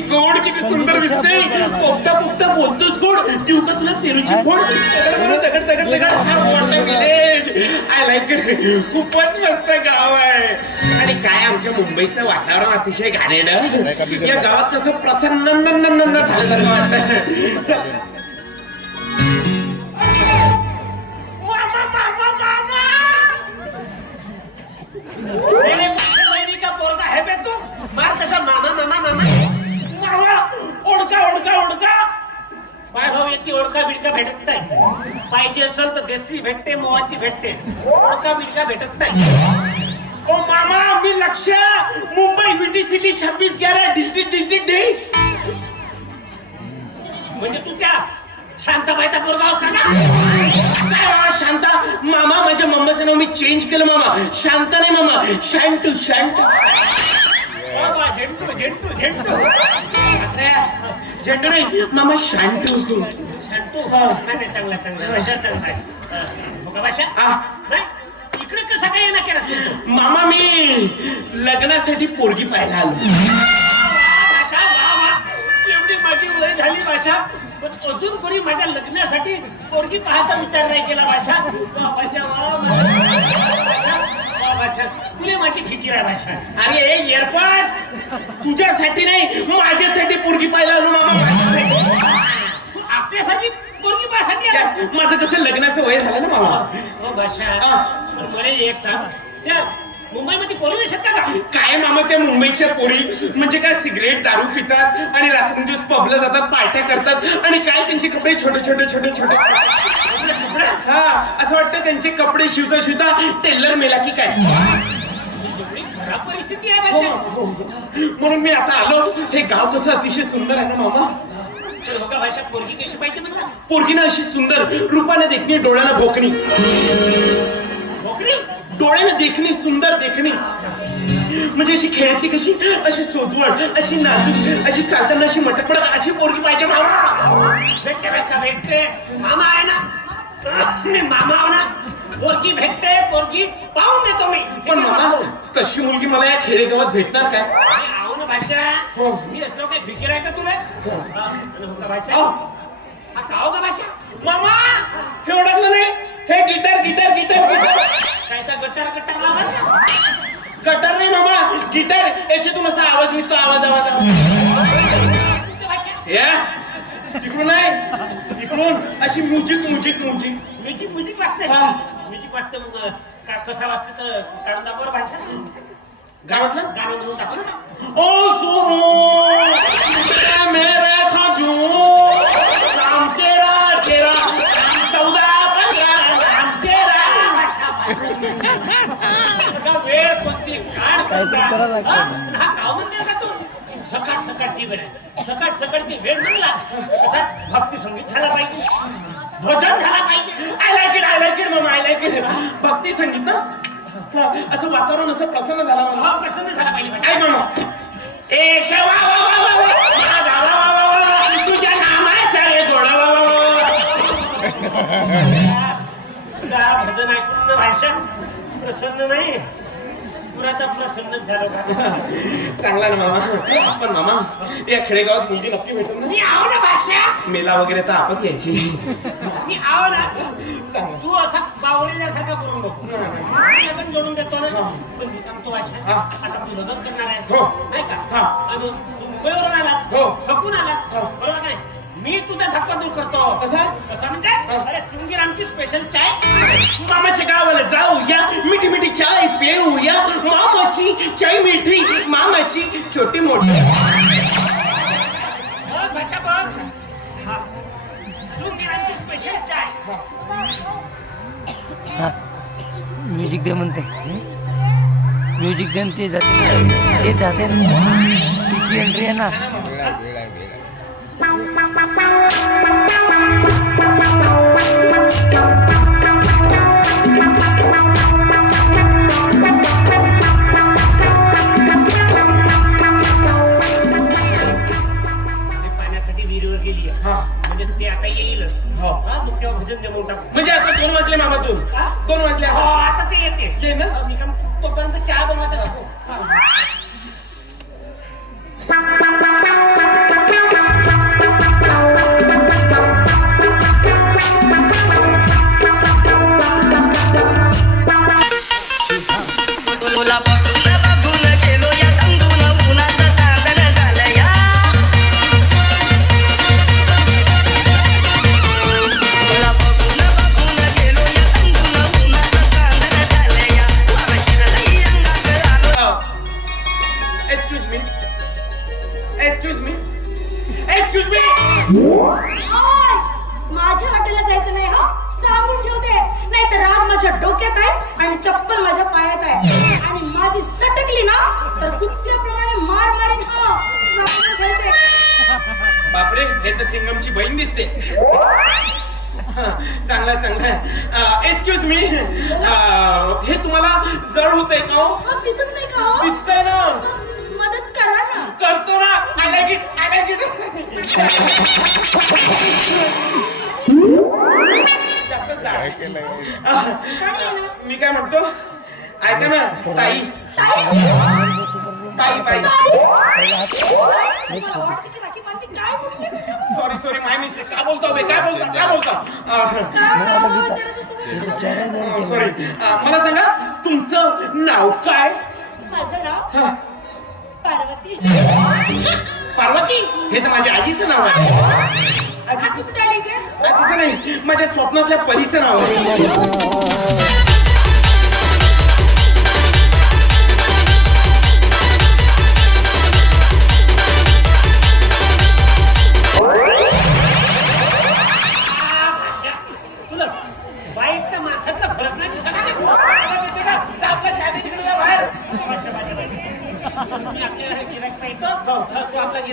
किती गोड किती सुंदर दिसते? पोपटा पोपटा बोलतोस गोड? देऊ का तुला पेरूची फोड तगड तगड तगड तगड विलेज. आय लाईक इट खूपच मस्त गाव आहे. आणि काय आमच्या मुंबईचं वातावरण अतिशय घाणेरडं. या गावात कसं प्रसन्न झाल्यासारखं वाटतं. ओळखा बिडका भेटत नाही. पाहिजे असेल तर देशी भेटते मोवाची भेटते. ओळखा बिडका भेटत नाही. ओ मामा मी लक्ष. मुंबई विटी सिटी छब्बीस ग्यारह डिस्ट्रिक्ट डिस्ट्रिक्ट डिश. म्हणजे तू त्या शांताबाईचा पोरगा होस ना? काय मामा शांता? मामा माझ्या मम्माचं नाव मी चेंज केलं मामा. शांत नाही मामा. शांटू शांटू बाबा, झेंटू झेंटू झेंटू झेंडू. नाही. मामा शांटू तू नाही, नाही, चांगला चांगला भाषा चांगला. हा, हो का भाषा. नाही इकडे कसं काय येणार केलास तू? मामा मी लग्नासाठी पोरगी पाहायला आलो. भाषा वा वा. एवढी माझी वय झाली भाषा पण अजून कोणी माझ्या लग्नासाठी पोरगी पाहायचा विचार नाही केला भाषा वा भाषा वा भाषा, वा भाषा तुला माझी फिकीर आहे भाषा अरे एअरपॉट तुझ्यासाठी नाही माझ्यासाठी पोरगी पाहायला आलो मामा. तू आपल्यासाठी पोरगी? त्या- माझं कसं लग्नाचं वय झालं ना मामा? हो हा. पण मला एक सांग त्या मुंबईमध्ये नाही शकता का? काय मामा त्या मुंबईच्या पोरी? म्हणजे काय सिगरेट दारू पितात आणि रात्रंदिवस पबला जातात पार्ट्या करतात आणि काय त्यांचे कपडे छोटे छोटे छोटे छोटे छोटे? हा असं वाटतं त्यांचे कपडे शिवता शिवता टेलर मेला की काय? एवढी खराब परिस्थिती आहे हो, हो, हो. म्हणून मी आता आलो. हे गाव कसं अतिशय सुंदर आहे ना मामा? तर भाषा पोरगी कशी पाहिजे म्हणला पोरगीना अशी सुंदर रूपाने देखणी डोळ्यानं भोकणी. नोकरी डोळ्यानं देखणी सुंदर देखणी. म्हणजे अशी खेळातली कशी? अशी सोजवळ अशी नाजूक अशी चालताना अशी मटक पडत अशी पोरगी पाहिजे मामा भेटते भाषा भेटते. मामा आहे ना? मी मामा आहे ना? पोरगी भेटते पोरगी पाहून देतो मी. पण मामा तशी मुलगी मला या खेडेगावात भेटणार काय? मी आहो ना भाषा. हो. मी असलो काही फिकीर आहे का तुला हा, हो का भाषा. अहो. हा काहो का भाषा? मामा हे ओळखलं नाही? हे गिटार गिटार गिटार गिटार. कायचा गटार गटार लावला गटार नाही मामा गिटार. याच्यातून असा आवाज निघतो आवाज आवाज आवाज. भाषा या. तिकडून नाही इकडून. अशी music music music music music वाजते हा. म्युझिक वाजते मग का कसा वाजते तर? काढून दाखव बरं भाषा. काय म्हटलं गाणं म्हणून दाखव ना. ओ सुनो मेरे खजू काम तेरा तेरा चौदा पंधरा तेरा. वेळ कोणती काढ. हा? गाव तू. सकाळ सकाळची वेळ. सकाळ सकाळची वेळ म्हणला भक्ती संगीत झाला पाहिजे. भजन झाला पाहिजे. I like it I like it मामा आय लाईक इट भक्ती संगीत ना? असं वातावरण असं प्रसन्न झालं मला हा प्रसन्न झाला पाहिजे काय. मामा ए शेवा वा वा वा वा वा. वा वा वा वा तुझ्या नामाचा रे गोड वा वा वा वा. का भजन ऐकून प्रसन्न नाही. झालो चांगला ना मामा. पण मामा या खेडेगावात मुलगी नक्की भेटेल ना मी आहो ना भाषा मेला वगैरे तर आपण यायची. मी आहो ना. चांगलं. तू असा बावळीसारखा करू नको. मी लग्न जोडून देतो ना. पण मी सांगतो भाषा. आता तू लग्न करणार आहे हो. नाही का? हा. आणि मग तू मुंबईवरून आलास. हो. थकून आलास. हो. बरोबर काय मी तुझा थकवा दूर करतो. कसा? कसा म्हणजे? अरे तुमची आमची स्पेशल चाय. मामाच्या गावाला जाऊ. या मिठी मिठी चाय. मामाची चाय मिठी मामाची छोटी मोठी. हा. हा. म्युझिक दे म्हणते. म्युझिक दे ते जाते. ते जाते. एंट्री आहे ना. Excuse me excuse me excuse me! माझ्या हॉटेलला जायचं नाही हा? सांगून ठेवते. नाही तर राग माझ्या डोक्यात आहे आणि चप्पल माझ्या पायात आहे. आणि माझी सटकली ना तर कुत्र्याप्रमाणे मार मारीन हा? सांगून ठेवते. बापरे हे तर सिंगमची बहीण दिसते. चांगला चांगला. एक्सक्यूज मी हे तुम्हाला जड होतंय का हो? दिसत नाही का हो? दिसतंय ना. करतो ना आहे ना? मी काय म्हणतो ऐका ना ताई ताई? ताई? सॉरी सॉरी माय मिस्टेक काय बोलतो बे काय बोलता काय बोलता? सॉरी मला सांगा तुमचं नाव काय माझं नाव पार्वती. पार्वती हे तर माझ्या आजीचं नाव आहे. आजी कुठे आली का आजीचं नाही माझ्या स्वप्नातल्या परीचं नाव आहे. बाईक तर माणसातला फरक नाही दिसत आहे का? आपल्या शाळेत तिकडे जा बाहेर. तुम्ही आपल्याला पाहिजे आपला पाहिजे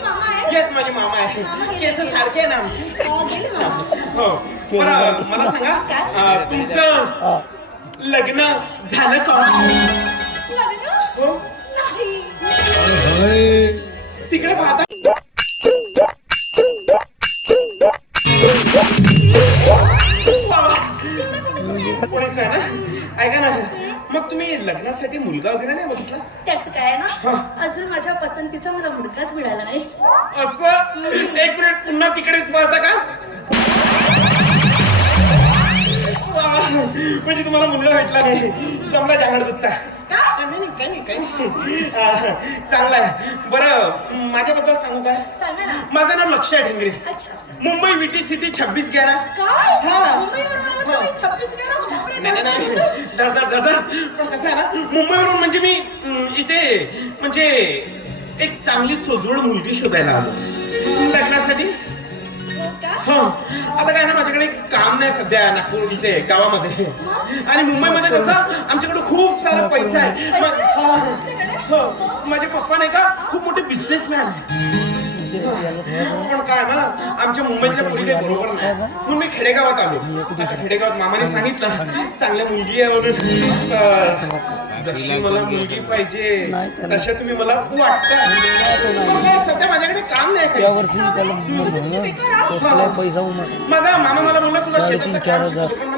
मामा आहे येस माझे मामा आहे. केस सारखे आहे ना आमचे. हो. बरं मला सांगा अं, तुमचं लग्न झालं का? लग्न? हो. नाही. तिकडे पाहता. लग्नासाठी मुलगा वगैरे नाही बघितला? त्याचं काय आहे. ना? अजून माझ्या पसंतीचा मला मुलगाच मिळाला नाही. असं? एक मिनिट पुन्हा तिकडेच पाहता का? म्हणजे तुम्हाला मुलगा भेटला नाही. जमला जांगड दुखता नाही नाही, काही नाही काही नाही. अं, चांगला आहे. बरं माझ्याबद्दल सांगू काय? सांगा ना. माझं नाव लक्ष आहे ढेंगरे. अच्छा. मुंबई विटी सिटी छब्बीस ग्यारा. काय? हा. मुंबईवरून आलात तुम्ही? छत्तीस गेला? बापरे, नाही नाही, नाही. धर धर पण कसं आहे ना मुंबईवरून म्हणजे मी अं, इथे म्हणजे एक चांगली सोजवळ मुलगी शोधायला आलो लग्नासाठी हो का? हो आता काय ना माझ्याकडे काम नाही सध्या नागपूर इथे गावामध्ये आणि मुंबईमध्ये कसं आमच्याकडे खूप सारा पैसा आहे पैसा मग- आहे? हा. तुमच्याकडे? हो माझे पप्पा नाही का खूप मोठे बिझनेसमॅन पण काय ना आमच्या मुंबईतल्या मुली काही बरोबर नाही. म्हणून मी खेडेगावात आलो. आता खेडेगावात मामाने सांगितलं चांगल्या मुलगी आहे म्हणून. जशी मला मुलगी पाहिजे तशा तुम्ही मला वाटतं. सध्या माझ्याकडे काम नाही काही. त्याला पैसा माझा मामा मला बोलला तुला काम. शिकवतो,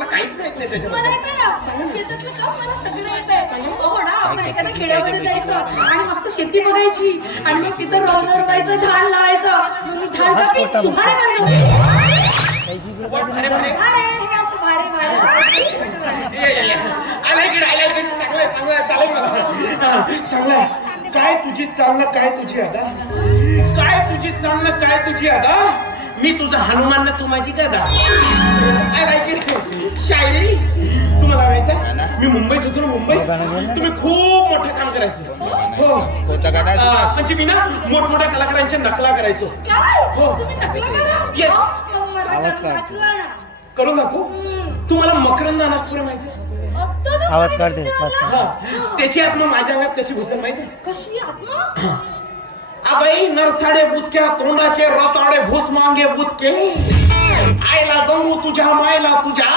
पण मला काहीच माहीत नाही मला त्याच्याबद्दल येतं ना. शेतातलं काम मला सगळं येतंय हो ना आपण एखाद्या खेड्यामध्ये जायचं आणि मस्त शेती बघायची आणि मग तिथं रोलर व्हायचं धान लावायचं. मग मी धान कापी तुम्हाला भारे, भारे. हे असे भारे भारे. भारे. ये, ये, ये. आलाय की नाही? आलाय की नाही? चांगलं आहे, चांगलं आहे, चालेल मला. हा, चांगलं आहे. काय तुझी चालणं काय तुझी आता? काय तुझी चालणं काय तुझी आता? मी तुझा हनुमान ना तू माझी गदा शायरी तुम्हाला माहीत आहे मी मुंबईत होतो ना मुंबईत. तुम्ही खूप मोठं काम करायचं. हो. म्हणजे मी ना मोठमोठ्या कलाकारांच्या नकला करायचो. काय? हो. हो, ना. करून दाखवू. तुम्हाला मकरंद अनासपुरे माहिती आवाज काढते, हा. त्याची आत्मा माझ्या अंगात कशी घुसेल माहिती? कशी आत्मा? अबई नरसाडे बुचक्या तोंडाचे रताडे भूस मांगे बुचके. आईला गंगू तुझ्या मायला तुझ्या.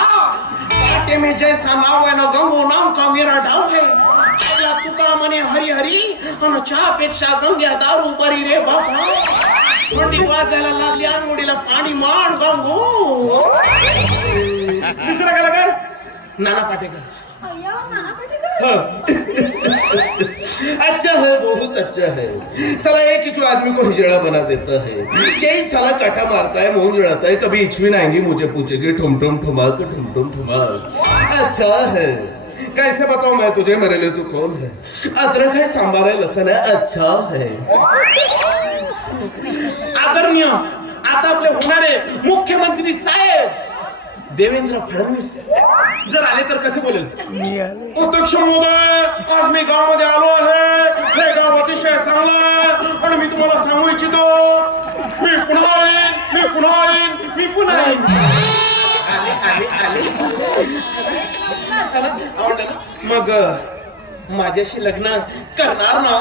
काटे में जैसा नाव है ना गंगू नाम का मेरा डाव है. आईला तू तुका म्हणे हरी हरी अन चहापेक्षा गंग्या दारू बरी रे बाबा थंडी वाजायला लागली आंघोळीला पाणी मार गंगू दुसरा कलाकार नाना पाटेकर. नाना पाटेकर. अच्छा है, बहुत अच्छा है। साला एक ही आदमी को हिजड़ा बना देता है। यही साला काटा मारता है, मुँह जड़ाता है, कभी इचविन आएँगी मुझे पूछेगी ठुम ठुम ठुमाक ठुम ठुम ठुमाक अच्छा है। कैसे बताऊँ मैं तुझे, मेरे लिए तू कौन है? अदरक है सांबार है लसन है अच्छा है। आदरणीय आता आपले होणारे मुख्यमंत्री साहेब। देवेंद्र फडणवीस. जर आले तर कसे बोलेल? अध्यक्ष महोदय आज मी गावामध्ये आलो आहे. हे गाव अतिशय चांगलं आहे. आणि मी तुम्हाला सांगू इच्छितो मी पुन्हा येईन मी पुन्हा येईन मी पुन्हा येईन. आले आले आले. आवडलं ना? मग माझ्याशी लग्न करणार ना?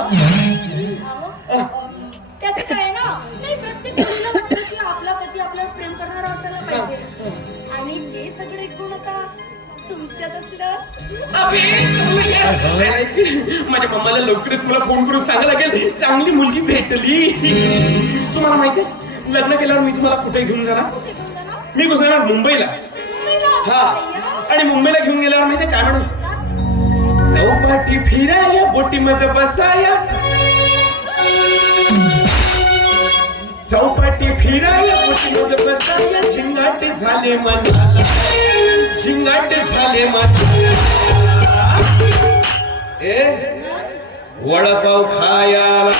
त्याचं काय तुमच्यात असलं अबे, माझ्या मम्माला लवकरच मला फोन करून सांगा लागेल. चांगली मुलगी भेटली. तुम्हाला माहितीये लग्न केल्यावर मी तुम्हाला कुठे घेऊन जाणार? कुठे घेऊन जाणार? मी मुंबईला. मुंबईला? हा. अय्या. आणि मुंबईला घेऊन गेल्यावर माहितीये काय म्हणून? चौपाटी फिराया बोटीमध्ये बसाया. चौपाटी फिराया बोटीमध्ये बसाया. झिंगाटे झाले मनाला. ए? वडापाव खायला.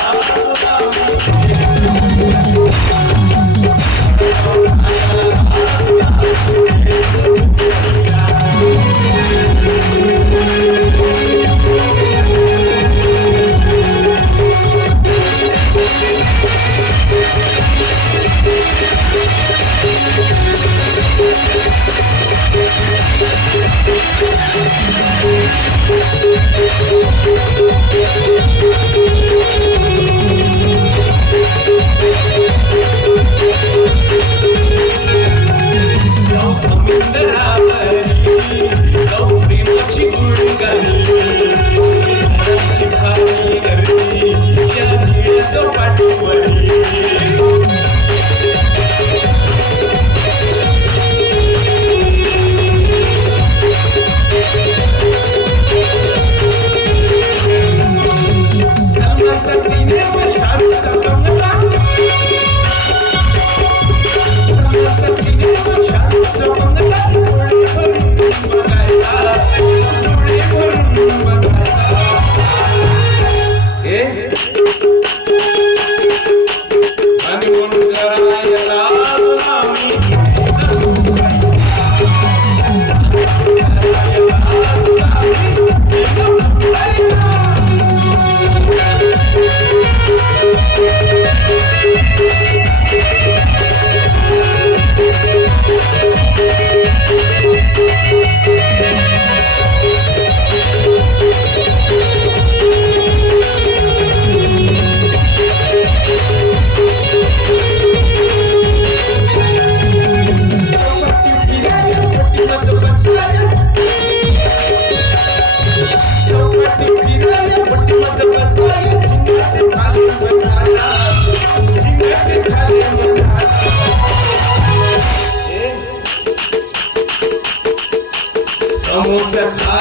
Come on, let's fly,